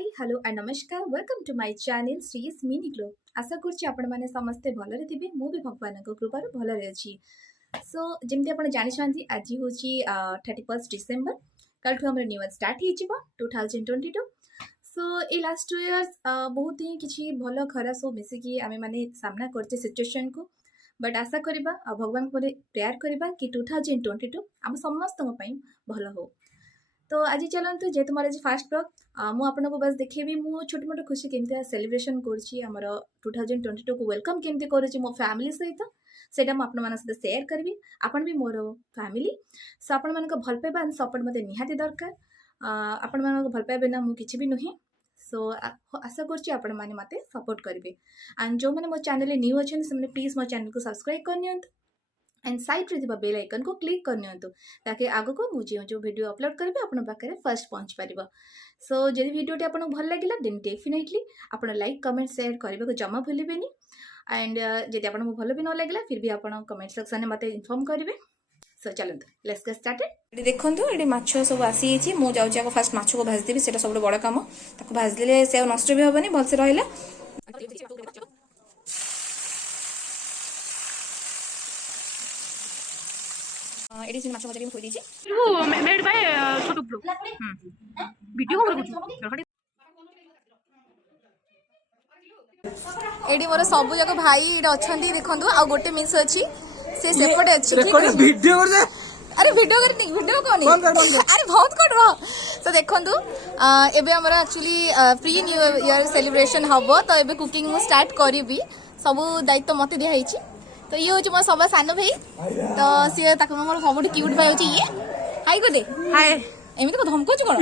Hi hello and नमस्कार welcome to my channel Shree's mini glow. आशा करछि आपण माने समस्ते भलरे थिबे मु भी भगवान को कृपा भलरे अछि। सो जेमती आपण जानि छांती आज होछि 31 डिसेंबर कल हमर न्यू ईयर स्टार्ट हे जिवो 2022। सो ए लास्ट 2 इयर्स बहुत ही किछि भलो खरा सो मिसी कि आमे माने सामना करते सिचुएशन को बट आशा करिबा भगवान को प्रेयर करिबा कि 2022 हम समस्त पई भलो हो। तो आज चलते जेहेतु मोर आज फास्ट ब्लॉग मुझे बस देखेबी मु छोट मोट खुशी केमती सेलिब्रेशन कर 2022 को वेलकम केमती करुँची मो फैमिली सहित सेटा मुझे सहित शेयर करी आपण भी मोर फैमिली सो आपण मान भल पाइबा सपोर्ट मत निहाती दरकार आपण मान भल पाइबा बिना मु किछि भी नुहे। सो आशा करछि आपण माने मते सपोर्ट करेंगे एंड जो मैंने मो चैनल न्यू अच्छे से प्लीज मो चैनल को सब्सक्राइब करनी एंड साइड रे बेल आइकन को क्लिक करनी ताकि आगो को मुझे जो वीडियो अपलोड करेंगे आपन पाखे फर्स्ट पहुँच पार। सो जब वीडियोटी आपको भल लगे देन डेफिनेटली आप लाइक कमेंट शेयर करने को जमा भूलें एंड जब आपको भल भी न लगे फिर भी आप कमेंट सेक्शन में मत इनफॉर्म करेंगे। सो चलते लेट्स गेट स्टार्टेड। देखो ये माछ सब आसी मुझे फास्ट माछ को भाजदेवी से सब बड़ कम भाजदे से नष्ट भी हेनी भलसे रहा। एडी से माछ भजा भी खोई दीची वो made by Chhotu bro video कर एडी मोर सब जक भाई एडा अछंती देखंतु आ गोटे मिस अछि से सेपटे अछि ठीक है वीडियो कर दे। अरे वीडियो कर नहीं वीडियो कोनी अरे बहुत कर रहो। तो देखंतु एबे हमरा actually pre new year celebration हबो तो एबे कुकिंग स्टार्ट करबी सब दायित्व मते दिया हिची। तो ये हूँ मोर सब सान भाई तो सी मोर सब क्यूट भाई हूँ ये हाई कर दे हाय एमती को धमको कौन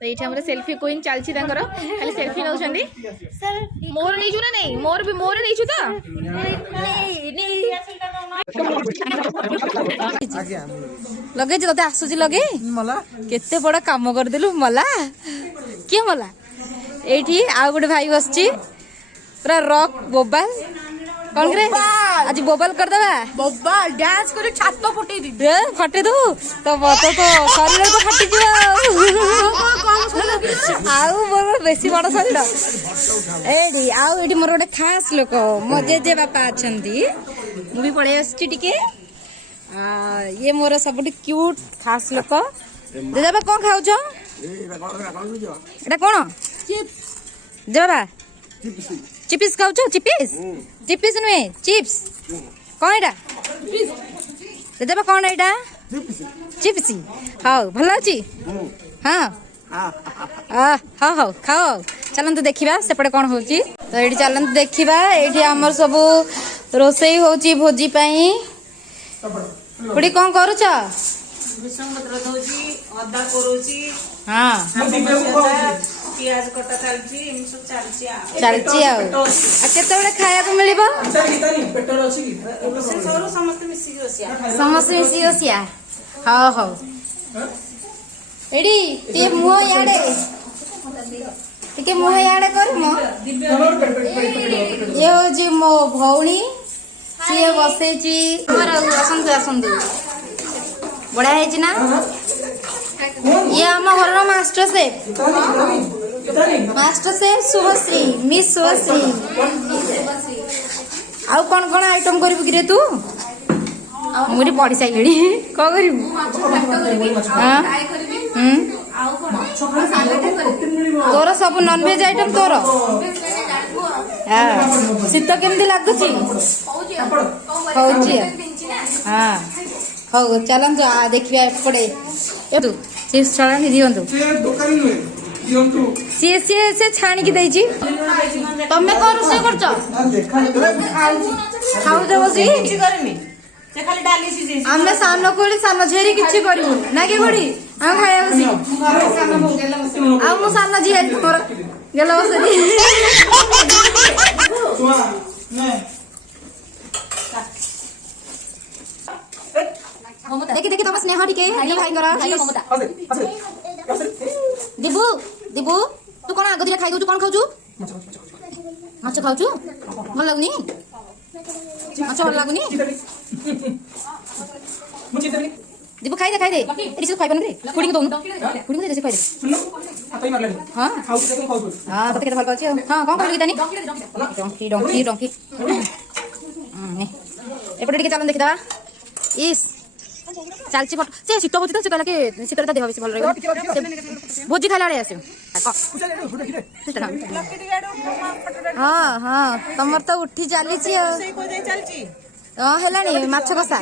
तो ये हमारे सेल्फी क्वीन चलती खाली सेल्फी नौ मोर नहीं ना नहीं मोर भी मोर नहीं लगे ते आसूची लगे केते बड़ा काम करदेलु मला किए मला एठी आ गोटे भाई बसची पूरा रॉक बोबाल कौन करे आज बोबाल कर देबा बोबाल डांस करे छात फटे दी रे फटे दो तो शरीर तो फटी जियो आउ मोर बेसी बड़ शरीर एडी आउ एडी मोर गोटे खास लोक मो जे बापा अछंती मु भी पळे आछी टिके ये मोर सबटि क्यूट खास लोक जे बाबा कोन खाउ छ एटा कोन चिप्स जे बाबा चिप्स खाउ छ chips chips नुए chips cone Etah J Baba cone Etah chips how भलो अछि हां हाँ हाँ खाओ चलते देखा सेपटे कौन हो तो ये चलते देखा ये आमर सब रोसई होची भोजी पाई बुढ़ी कौन करुच चलती केते खाया मिल समस्त मिसिक हाँ हाँ एडी ते मुह याडे टिके मुह याडे कर मो ये हो जी मो भौणी सी बसे छी हमर असंतु असंतु बड़ा है जी ना ये हम घर रो master chef Subhashree miss Subhashree आउ कौन कौन आइटम करबु कि रे तू मुरी पढ़ी साइलेडी को करबु हां तोर सब नॉनवेज आइटम तोर शीत केमती लगुची हाँ हौ चलतु देखिए एपटे चिप्स छड़ा दिंतु सी सी से छाणिकी देछि तमे को रोसे करछ खाउ दे बसी आमे सानो कोली सानो झेरी किछि करिवु ना के गोडी हम खाया बसी आ मो सानो झेरी तोर गेला बसी देखि देखि तम स्नेह टिके ये भाई करा दिबु दिबु तू कोन आगो दिरा खाइ दउ तू कोन खाउछु माछ खाउछु भल लागनी माछ भल लागनी दीपू खाई दे एटी से खाई रे खुड़ी को दोनु खुड़ी को दे से खाई दे हां हां तते केते भल पाउछि हां कोन कहलि तानी डोंकी एपटे टिके चलन देखि दवा इस चालची फट से शीत होछि त से कहला के शीत रे देह बेसी भल रहइबो भोजी खाइला रे आसे हां हां तमर त उठी चालीछि हां हेलानी माछ कसा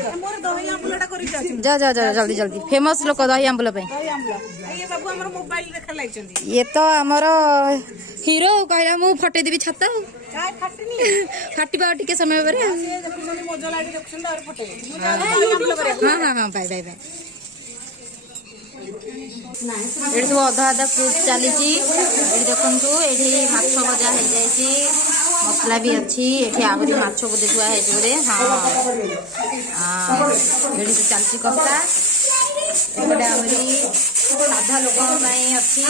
जा जा जा जल्दी जल्दी फेमस लोक दही आंबुल पे ये तो आमर हीरो कहला मु फटे देबी छत फाटिबा टिके समय पर हां हां हां बाय बाय बाय एठी सब अधा अधा फ्रूट चली देखु ये माछ भजा हो जाए मसला भी अच्छी ये आगे माछ बोधे थुआ है हाँ हाँ ये चलती कसा एपटे आहरी साधा लोक अच्छी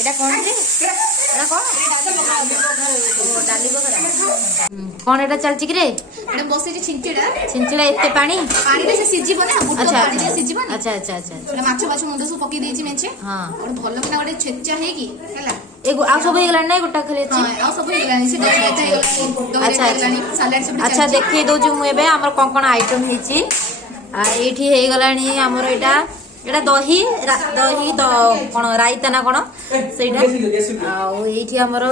एटा कौन डाली कौन एटा चलची कि बस छिंचिड़ा एते पानी पानी से सिझिबो ना अच्छा सिझिबो ना अच्छा अच्छा अच्छा माछ माछ मुंड सब पकई देछि मेचे हां और भलो ना गोटे छेचा हे की हैला एगो आ सब हे गलान नै गोटा खाली अछि हां आ सब हे गलान से छेचा हे गलान अच्छा सलाड सब अच्छा देखि दो जो मु एबे हमर कोन कोन आइटम हेछि आ एठी हे गलानी हमर एटा एटा दही दही कोन रायता ना कोन सेटा आ एठी हमर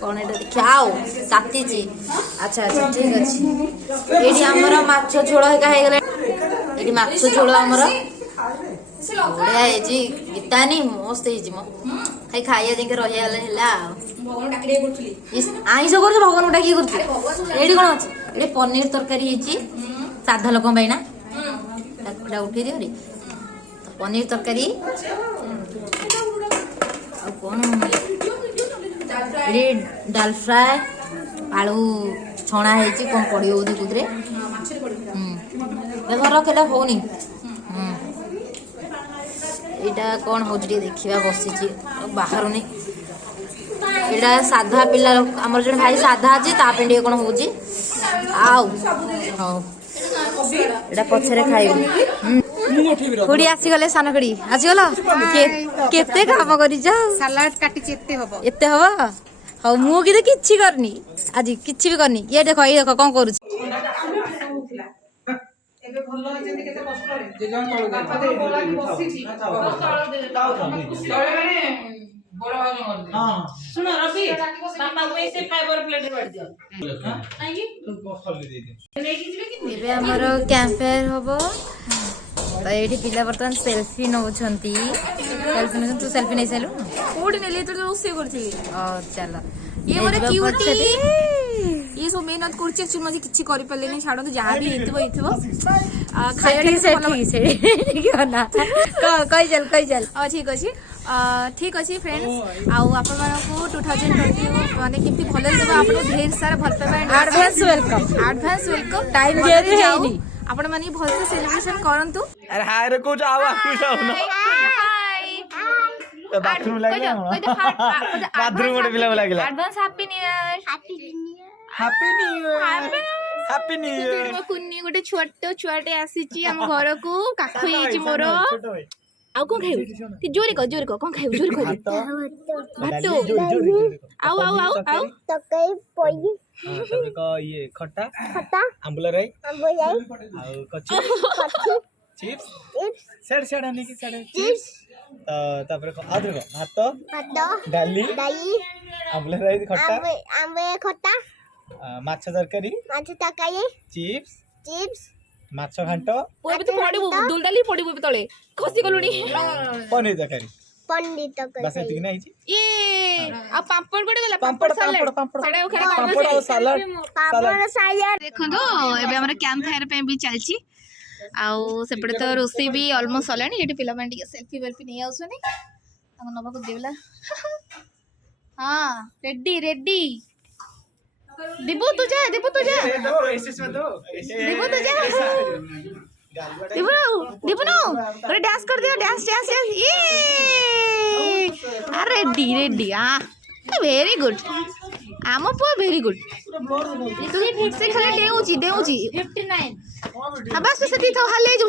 कोन एटा खाओ तातीची अच्छा अच्छा ठीक अछि एठी हमर माछ झोळ हे का हे गला एठी माछ झोळ हमर बढ़िया है जी गीतानी मस्त है जी मो खाई खाइया देके रहिया होला भगवान डाकरे करथली आइसो कर भगवान डाकी करथली एडी कोन अछि एडी पनीर तरकारी हेची साधा लोक बैना ताकड़ा उठी दियो रे पनीर तरकारी आ कोन एडी दाल फ्राई आलू छणा हेची कोन पडियो उदी कुदरे माछ पड़ी घर केला होनी एटा कौन हो देखा बसी बाहर नहीं एटा साधा पिला आमर जो भाई साधा अच्छे तापे कौन हो पछरे खाइबू खुड़ी आसीगले सान खुड़ी आसीगल केते काम कर सलाड काटी एते हबो एते हबो हाउ मु कि किछि करनी आज किछि भी करनी ये देखो कौन करू एबे भल्लो जेंति केते कष्ट रे जे जन तळ बापा दे बसिछि तळ माने बड़ भाग कर दे हां सुन रवि बापा को ऐसे फाइबर प्लेट बाड़ दियो हां की तू बखली दे दे नेकी जिबे कि एबे हमर कैंप फायर होबो तो एठी पिला बर्तन सेल्फी नउछंती सेल्फी न तू सेल्फी नै सेलु कोड नेले तो रोसे करथि ओ चलो ये मोर क्यूटी ये सब मेहनत करछि एक्चुअली मजे किछि करि पल्ले नै छाडो तो जहां भी हेतबो खाइया से ठीक है ना कहि चल ठीक अछि फ्रेंड्स आउ आपन मानको 2020 माने केमती भले देबो आपन ढेर सारा भल पाबा एडवांस वेलकम टाइम देरी हेनी आपन माने भल से सेलिब्रेशन करंतु अरे हाय रे को जाओ आकु जाओ ना बाथरूम लागला बाथरूम मोड बिला लागला advance happy new year happy new year कुन्नी गोटे छोट छुआटे आसीची हम घर को काखु येची मोर आउ कोन खाइबू ती जोरी को कोन खाइबू जोरी को भात आउ तकै पई तबे को ये खट्टा आंबला राई आउ कच्ची चिप्स सेड आने की सेड चिप्स तापर को आद्र भात डाली आंबला राई खट्टा आंबे खट्टा माछ तरकारी चिप्स माछ घांट ओबे तो पड़िबो दुलदाली पड़िबो तळे खसी गलुनी पनीर तरकारी बस एतिक नै छी ये आ पापड़ कोडे गला पापड़ सलाड सडा पापड़ और सलाड देखो तो एबे हमर कैंप फायर पे भी चलची आउ सेपटे तो रोसी भी ऑलमोस्ट सलानी एटी पिला मांडी के सेल्फी वेल्फी नै आउसनी हम नबा को देवला हां रेडी दिबू तू जा दिबू तो नो अरे डांस कर दियो डांस ये अरे रेडी वेरी गुड आम पो वेरी गुड तू ठीक से खाली देउची 59 बस से तो हाले जो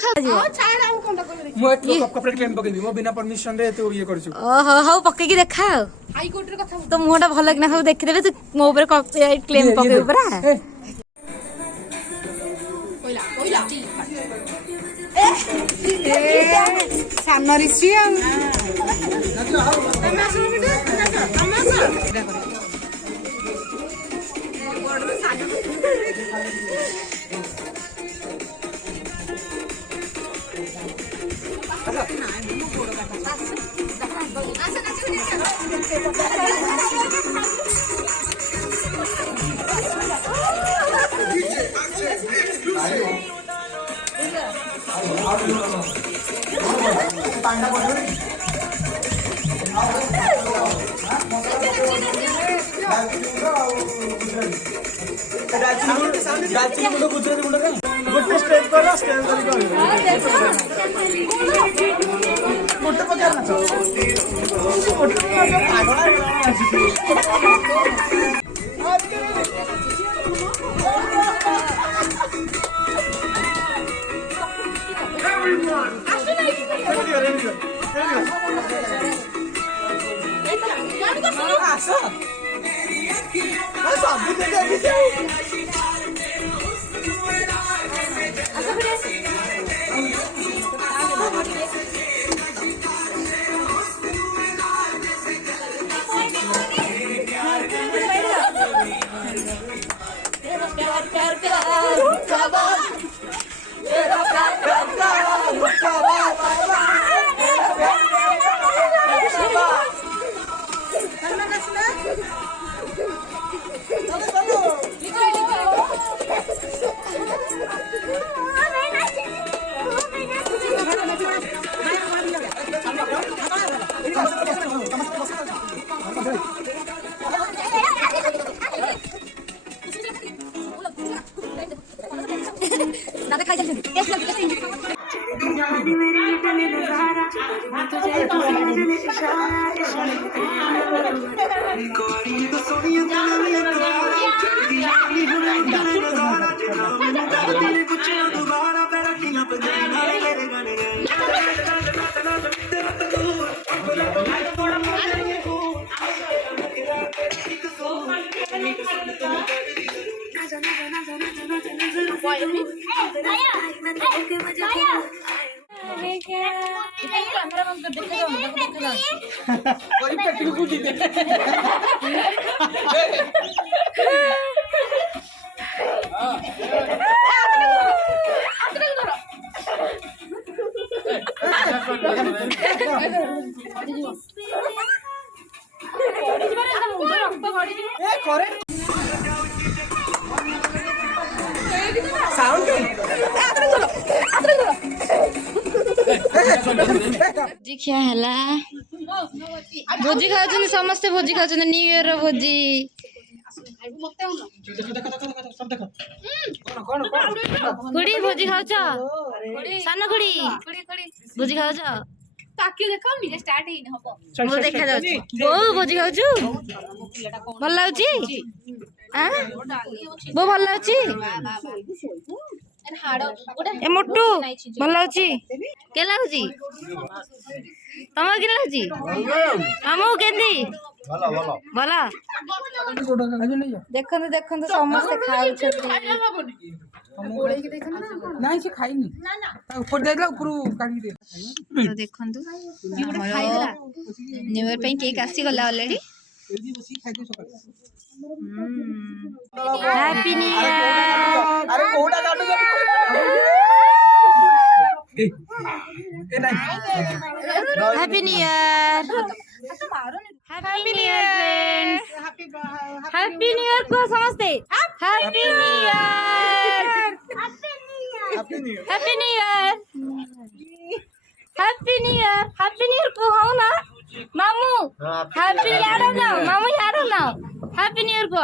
मु एक कॉर्पोरेट क्लेम पकेबी मो बिना परमिशन रे तू ये करछु ओहो हाउ पक्के की देखा हाई कोर्ट रे कथा तो मुहटा भल कि ना सब देखि देबे तू मो ऊपर कॉपीराइट क्लेम पके ऊपर सामने ऋषि दालचीनी गुंड गुजराती गुंड का गोटे स्टेप कर स्टेप गोटे पकार ना गोटे पागल भोजी खिया हला भोजी खाउछन समस्त भोजी खाउछन न्यू ईयर रो भोजी खुड़ी भोजी खाउछ सानो खुड़ी भोजी खाउछ ताकियो देखाउ नि स्टार्ट हेइन हबो मो देखा जाउछ बो भोजी खाउछु भल लाउची आ बो भल लाउची ए मोटू भल लाउची के लाउची तम के लाउची हमहु केंदी भला भला देखंतु देखंतु समस्त खाउछथि नहीं से खाइनी ऊपर देला ऊपर काढी दे तो देखंतु न्यू ईयर पे केक आसी गला ऑलरेडी हैप्पी न्यू ईयर अरे कोडा काटो happy new year happy new year friends happy new year को समझते happy new year happy new year happy new year happy new year को हो ना मामू हैप्पी यार ना मामू यार ना हैप्पी न्यू ईयर को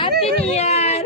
हैप्पी न्यू ईयर